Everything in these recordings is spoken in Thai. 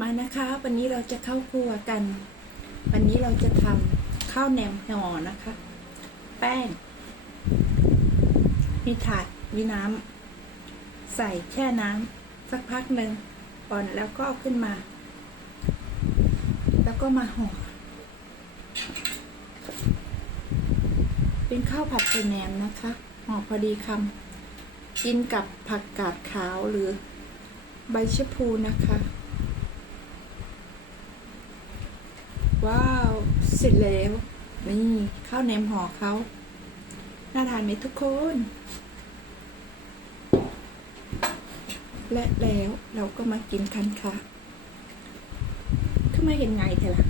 มานะคะ วันนี้เราจะเข้าครัวกัน วันนี้เราจะทำข้าวแหนมห่อนะคะ แป้ง มีถาดมีน้ำใส่แช่น้ำสักพักหนึ่งก่อนแล้วก็เอาขึ้นมา แล้วก็มาห่อเป็นข้าวผัดไข่แหนมนะคะห่อพอดีคำกินกับผักกาดขาวหรือใบชะพูนะคะ ว้าว เสร็จแล้วนี่ข้าวแหนมห่อเขาน่าทานไหมทุกคน และแล้วเราก็มากินกันค่ะขึ้นมาเห็นไงเถอะล่ะ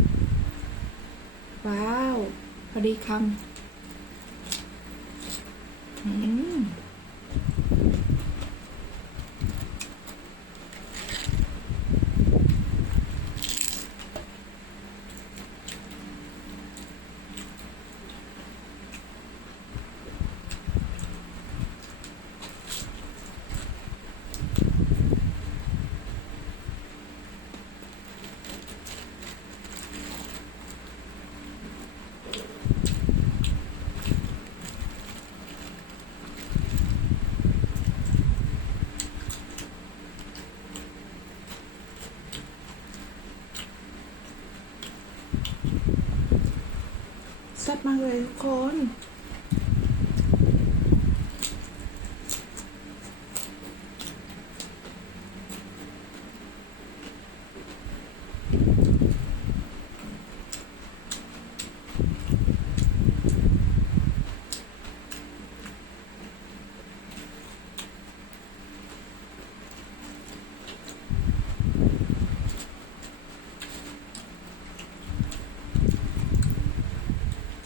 ว้าว พอดีคำอืม แซ่บมากเลยทุกคน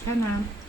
แช่น้ำ